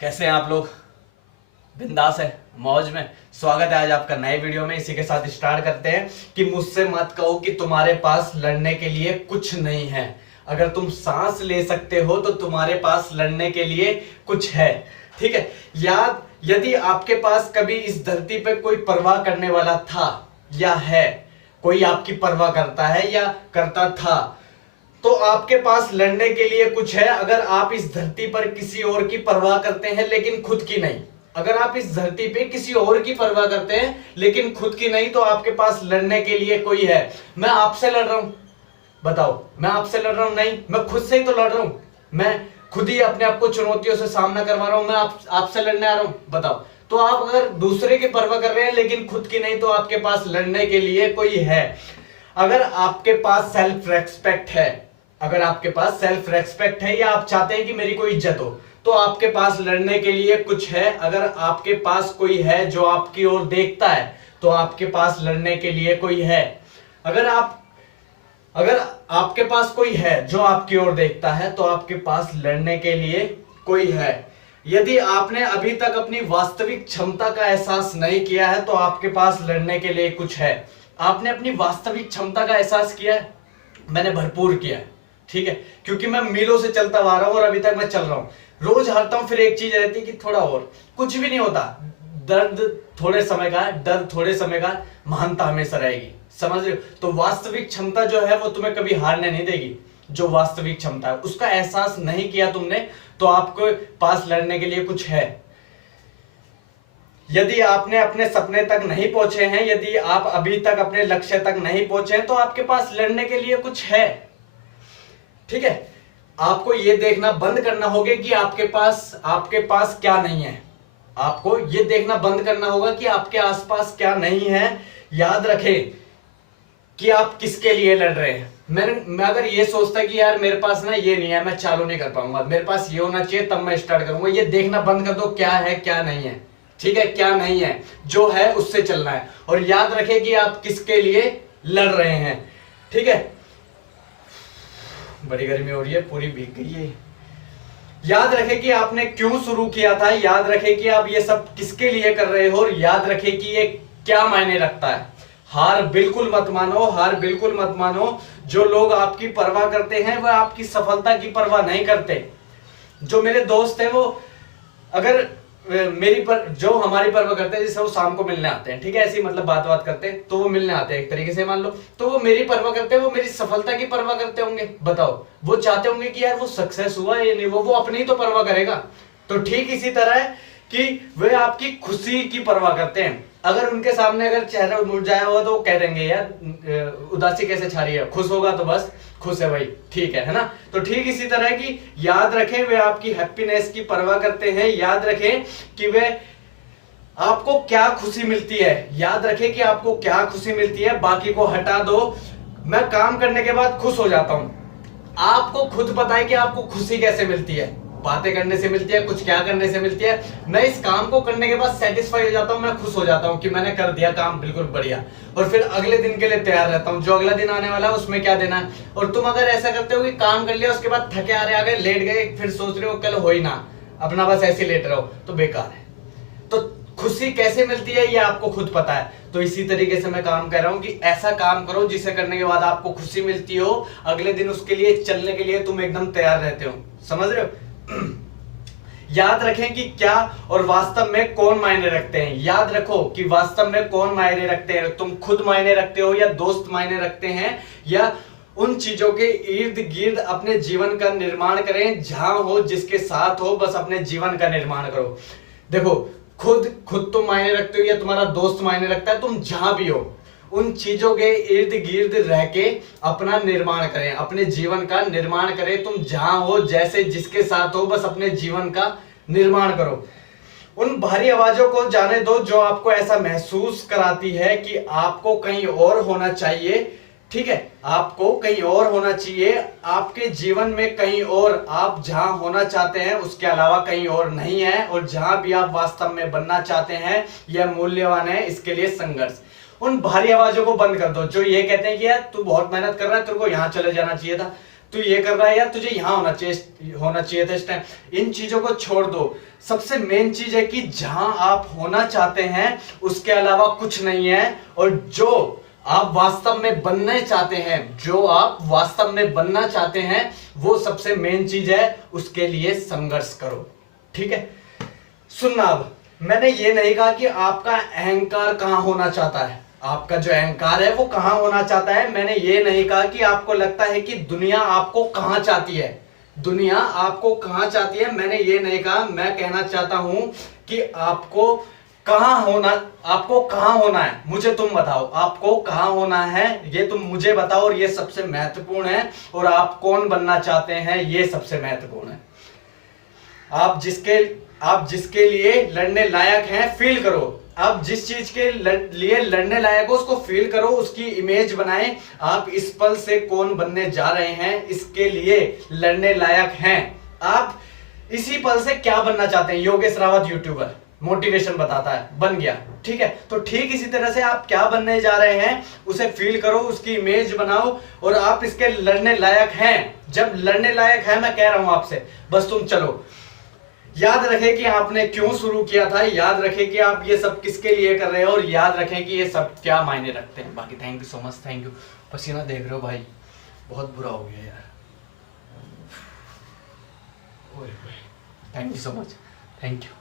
कैसे हैं आप लोग? बिंदास है, मौज में। स्वागत है आज आपका नए वीडियो में। इसी के साथ स्टार्ट करते हैं कि मुझसे मत कहो कि तुम्हारे पास लड़ने के लिए कुछ नहीं है। अगर तुम सांस ले सकते हो तो तुम्हारे पास लड़ने के लिए कुछ है। ठीक है, याद यदि आपके पास कभी इस धरती पे कोई परवाह करने वाला था या है, कोई आपकी परवाह करता है या करता था, तो आपके पास लड़ने के लिए कुछ है। अगर आप इस धरती पर किसी और की परवाह करते हैं लेकिन खुद की नहीं, अगर आप इस धरती पे किसी और की परवाह करते हैं लेकिन खुद की नहीं, तो आपके पास लड़ने के लिए कोई है। मैं आपसे लड़ रहा हूं, बताओ, मैं आपसे लड़ रहा हूं? नहीं, मैं खुद से ही तो लड़ रहा हूं। मैं खुद ही अपने आप को चुनौतियों से सामना करवा रहा हूं। मैं आपसे लड़ने आ रहा हूं, बताओ। तो आप अगर दूसरे की परवाह कर रहे हैं लेकिन खुद की नहीं, तो आपके पास लड़ने के लिए कोई है। अगर आपके पास सेल्फ रेस्पेक्ट है, अगर आपके पास सेल्फ रेस्पेक्ट है या आप चाहते हैं कि मेरी कोई इज्जत हो, तो आपके पास लड़ने के लिए कुछ है। अगर आपके पास कोई है जो आपकी ओर देखता है, तो आपके पास लड़ने के लिए कोई है। अगर आपके पास कोई है जो आपकी ओर देखता है, तो आपके पास लड़ने के लिए कोई है। यदि आपने अभी तक अपनी वास्तविक क्षमता का एहसास नहीं किया है, तो आपके पास लड़ने के लिए कुछ है। आपने अपनी वास्तविक क्षमता का एहसास किया है? मैंने भरपूर किया है, ठीक है, क्योंकि मैं मीलों से चलता आ रहा हूं और अभी तक मैं चल रहा हूं। रोज हारता हूं, फिर एक चीज रहती है कि थोड़ा और, कुछ भी नहीं होता। दर्द थोड़े समय का, डर थोड़े समय का, महानता हमेशा रहेगी। समझ रहे हो? तो वास्तविक क्षमता जो है वो तुम्हें कभी हारने नहीं देगी। जो वास्तविक क्षमता है उसका एहसास नहीं किया तुमने, तो आपके पास लड़ने के लिए कुछ है। यदि आपने अपने सपने तक नहीं पहुंचे हैं, यदि आप अभी तक अपने लक्ष्य तक नहीं पहुंचे हैं, तो आपके पास लड़ने के लिए कुछ है। ठीक है, आपको यह देखना बंद करना होगा कि आपके पास क्या नहीं है। आपको यह देखना बंद करना होगा कि आपके आसपास क्या नहीं है। याद रखें कि आप किसके लिए लड़ रहे हैं। मैं अगर ये सोचता कि यार मेरे पास ना ये नहीं है, मैं चालू नहीं कर पाऊंगा, मेरे पास ये होना चाहिए तब मैं स्टार्ट करूंगा, ये देखना बंद कर दो क्या है क्या नहीं है। ठीक है, क्या नहीं है, जो है उससे चलना है। और याद रखें कि आप किसके लिए लड़ रहे हैं। ठीक है, बड़ी गर्मी हो रही है, पूरी भीग गई है। याद रखें कि आपने क्यों शुरू किया था, याद रखें कि आप ये सब किसके लिए कर रहे हो, और याद रखें कि ये क्या मायने रखता है। हार बिल्कुल मत मानो, हार बिल्कुल मत मानो। जो लोग आपकी परवाह करते हैं वह आपकी सफलता की परवाह नहीं करते। जो मेरे दोस्त हैं वो अगर जो हमारी परवाह करते हैं, जैसे वो शाम को मिलने आते हैं, ठीक है, ऐसी मतलब बात करते हैं, तो वो मिलने आते हैं एक तरीके से मान लो, तो वो मेरी परवाह करते हैं, वो मेरी सफलता की परवाह करते होंगे। बताओ, वो चाहते होंगे कि यार वो सक्सेस हुआ या नहीं, वो अपनी ही तो परवाह करेगा। तो ठीक इसी तरह है कि वे आपकी खुशी की परवाह करते हैं। अगर उनके सामने अगर चेहरा मुरझाया हुआ तो वो कह देंगे यार उदासी कैसे छा रही है, खुश होगा तो बस खुश है भाई, ठीक है ना। तो ठीक इसी तरह की याद रखें, वे आपकी हैप्पीनेस की परवाह करते हैं। याद रखें कि वे आपको क्या खुशी मिलती है, याद रखें कि आपको क्या खुशी मिलती है, बाकी को हटा दो। मैं काम करने के बाद खुश हो जाता हूं, आपको खुद पता है कि आपको खुशी कैसे मिलती है। बातें करने से मिलती है, कुछ क्या करने से मिलती है। मैं इस काम को करने के बाद सेटिस्फाई हो जाता हूं, मैं खुश हो जाता हूं कि मैंने कर दिया काम बिल्कुल बढ़िया, और फिर अगले दिन के लिए तैयार रहता हूं, जो अगला दिन आने वाला है उसमें क्या देना है। और तुम अगर ऐसा करते हो कि काम कर लिया, उसके बाद थके आ गए, लेट गए, फिर सोच रहे हो कल हो ही ना, अपना बस ऐसे लेट रहो, तो बेकार है। तो खुशी कैसे मिलती है ये आपको खुद पता है। तो इसी तरीके से मैं काम कर रहा हूं कि ऐसा काम करो जिसे करने के बाद आपको खुशी मिलती हो, अगले दिन उसके लिए चलने के लिए तुम एकदम तैयार रहते हो। समझ रहे हो? याद रखें कि क्या और वास्तव में कौन मायने रखते हैं। याद रखो कि वास्तव में कौन मायने रखते हैं। तुम खुद मायने रखते हो, या दोस्त मायने रखते हैं, या उन चीजों के इर्द गिर्द अपने जीवन का निर्माण करें। जहां हो, जिसके साथ हो, बस अपने जीवन का निर्माण करो। देखो, खुद तुम मायने रखते हो या तुम्हारा दोस्त मायने रखता है, तुम जहां भी हो उन चीजों के इर्द गिर्द रह के अपना निर्माण करें, अपने जीवन का निर्माण करें। तुम जहां हो, जैसे जिसके साथ हो, बस अपने जीवन का निर्माण करो। उन भारी आवाजों को जाने दो जो आपको ऐसा महसूस कराती है कि आपको कहीं और होना चाहिए। ठीक है, आपको कहीं और होना चाहिए, आपके जीवन में कहीं और, आप जहां होना चाहते हैं उसके अलावा कहीं और नहीं है। और जहां भी आप वास्तव में बनना चाहते हैं यह मूल्यवान है, इसके लिए संघर्ष। उन भारी आवाजों को बंद कर दो जो ये कहते हैं कि यार तू बहुत मेहनत कर रहा है, तेरे को यहां चले जाना चाहिए था, तू ये कर रहा है यार, तुझे यहाँ होना चाहिए था इस टाइम। इन चीजों को छोड़ दो। सबसे मेन चीज है कि जहां आप होना चाहते हैं उसके अलावा कुछ नहीं है, और जो आप वास्तव में बनना चाहते हैं, जो आप वास्तव में बनना चाहते हैं, वो सबसे मेन चीज है। उसके लिए संघर्ष करो, ठीक है। सुनना, अब मैंने ये नहीं कहा कि आपका अहंकार कहां होना चाहता है, आपका जो अहंकार है वो कहां होना चाहता है। मैंने ये नहीं कहा कि आपको लगता है कि दुनिया आपको कहां चाहती है, दुनिया आपको कहां चाहती है, मैंने ये नहीं कहा। मैं कहना चाहता हूं कि आपको कहां होना है, मुझे तुम बताओ आपको कहां होना है, ये तुम मुझे बताओ, और ये सबसे महत्वपूर्ण है। और आप कौन बनना चाहते हैं, ये सबसे महत्वपूर्ण है। आप जिसके लिए लड़ने लायक हैं, फील करो। आप जिस चीज के लिए लड़ने लायक हो उसको फील करो, उसकी इमेज बनाएं। आप इस पल से कौन बनने जा रहे हैं, इसके लिए लड़ने लायक हैं। आप इसी पल से क्या बनना चाहते हैं। योगेश रावत यूट्यूबर मोटिवेशन बताता है, बन गया, ठीक है। तो ठीक इसी तरह से आप क्या बनने जा रहे हैं उसे फील करो, उसकी इमेज बनाओ, और आप इसके लड़ने लायक हैं। जब लड़ने लायक है, मैं कह रहा हूं आपसे, बस तुम चलो। याद रखें कि आपने क्यों शुरू किया था, याद रखें कि आप ये सब किसके लिए कर रहे हो, और याद रखें कि ये सब क्या मायने रखते हैं। बाकी thank you so much, thank you. पसीना देख रहे हो भाई, बहुत बुरा हो गया यार। Thank you so much, thank you.